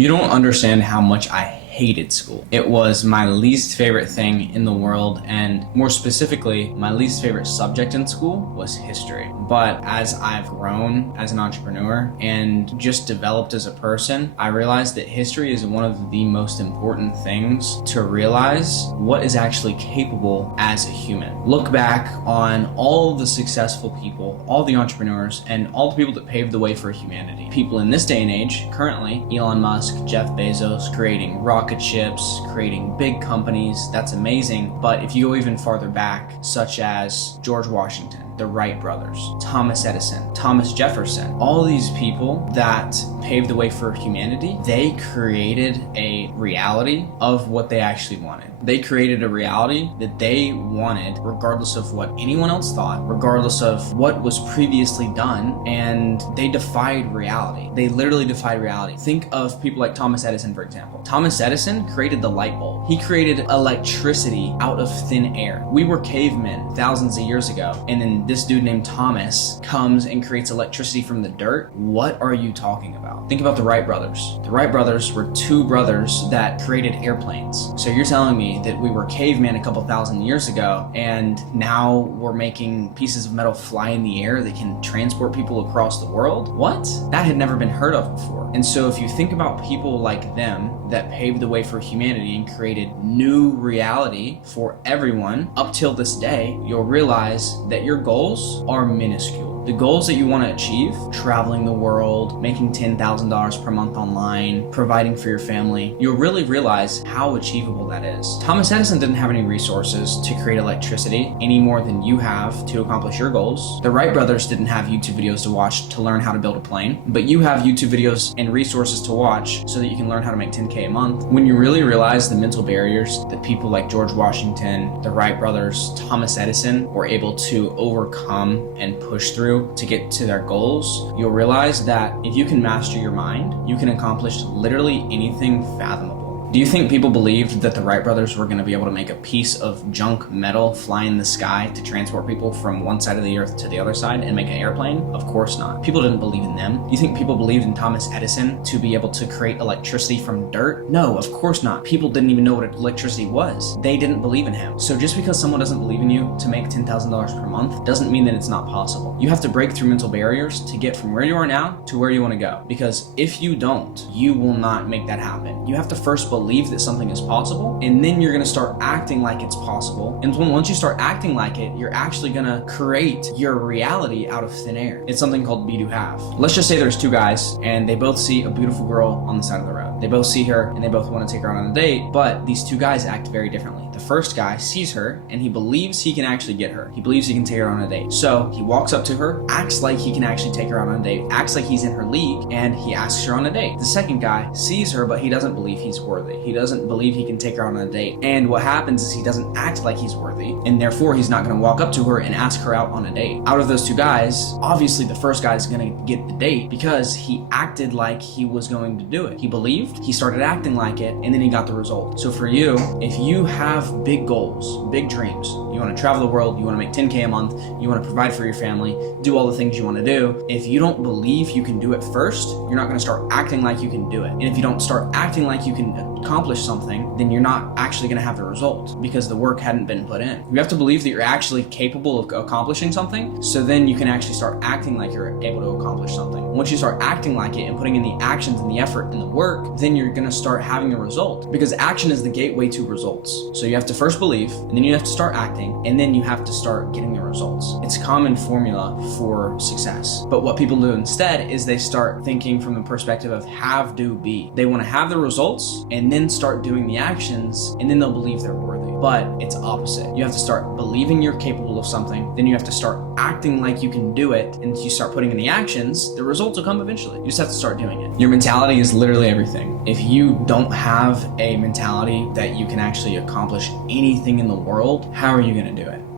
You don't understand how much I hated school. It was my least favorite thing in the world, and more specifically, my least favorite subject in school was history. But as I've grown as an entrepreneur and just developed as a person, I realized that history is one of the most important things to realize what is actually capable as a human. Look back on all the successful people, all the entrepreneurs, and all the people that paved the way for humanity. People in this day and age, currently, Elon Musk, Jeff Bezos, creating rocket ships, creating big companies, that's amazing. But if you go even farther back, such as George Washington, the Wright brothers, Thomas Edison, Thomas Jefferson, all these people that paved the way for humanity, they created a reality of what they actually wanted. They created a reality that they wanted regardless of what anyone else thought, regardless of what was previously done, and they defied reality. They literally defied reality. Think of people like Thomas Edison, for example. Thomas Edison created the light bulb. He created electricity out of thin air. We were cavemen thousands of years ago, and then this dude named Thomas comes and creates electricity from the dirt. What are you talking about? Think about the Wright brothers. The Wright brothers were two brothers that created airplanes. So you're telling me that we were cavemen a couple thousand years ago, and now we're making pieces of metal fly in the air that can transport people across the world? What? That had never been heard of before. And so if you think about people like them that paved the way for humanity and created new reality for everyone up till this day, you'll realize that your goals are minuscule. The goals that you want to achieve, traveling the world, making $10,000 per month online, providing for your family, you'll really realize how achievable that is. Thomas Edison didn't have any resources to create electricity any more than you have to accomplish your goals. The Wright brothers didn't have YouTube videos to watch to learn how to build a plane, but you have YouTube videos and resources to watch so that you can learn how to make 10K a month. When you really realize the mental barriers that people like George Washington, the Wright brothers, Thomas Edison were able to overcome and push through to get to their goals, you'll realize that if you can master your mind, you can accomplish literally anything fathomable. Do you think people believed that the Wright brothers were going to be able to make a piece of junk metal fly in the sky to transport people from one side of the earth to the other side and make an airplane? Of course not. People didn't believe in them. Do you think people believed in Thomas Edison to be able to create electricity from dirt? No, of course not. People didn't even know what electricity was. They didn't believe in him. So just because someone doesn't believe in you to make $10,000 per month doesn't mean that it's not possible. You have to break through mental barriers to get from where you are now to where you want to go. Because if you don't, you will not make that happen. You have to first believe that something is possible, and then you're going to start acting like it's possible. And once you start acting like it, you're actually going to create your reality out of thin air. It's something called be to have. Let's just say there's two guys and they both see a beautiful girl on the side of the road. They both see her and they both want to take her out on a date, but these two guys act very differently. The first guy sees her and he believes he can actually get her. He believes he can take her on a date. So he walks up to her, acts like he can actually take her out on a date, acts like he's in her league, and he asks her on a date. The second guy sees her, but he doesn't believe he's worthy. He doesn't believe he can take her out on a date. And what happens is he doesn't act like he's worthy, and therefore he's not going to walk up to her and ask her out on a date. Out of those two guys, obviously the first guy is going to get the date because he acted like he was going to do it. He believed, he started acting like it, and then he got the result. So for you, if you have big goals, big dreams, you want to travel the world, you want to make 10K a month, you want to provide for your family, do all the things you want to do, if you don't believe you can do it first, you're not going to start acting like you can do it. And if you don't start acting like you can accomplish something, then you're not actually going to have the result because the work hadn't been put in. You have to believe that you're actually capable of accomplishing something, so then you can actually start acting like you're able to accomplish something. Once you start acting like it and putting in the actions and the effort and the work, then you're going to start having the result, because action is the gateway to results. So you have to first believe, and then you have to start acting, and then you have to start getting the results. It's a common formula for success. But what people do instead is they start thinking from the perspective of have, do, be. They want to have the results and then start doing the actions, and then they'll believe they're worthy. But it's opposite. You have to start believing you're capable of something, then you have to start acting like you can do it, and you start putting in the actions, the results will come eventually. You just have to start doing it. Your mentality is literally everything. If you don't have a mentality that you can actually accomplish anything in the world, how are you going to do it?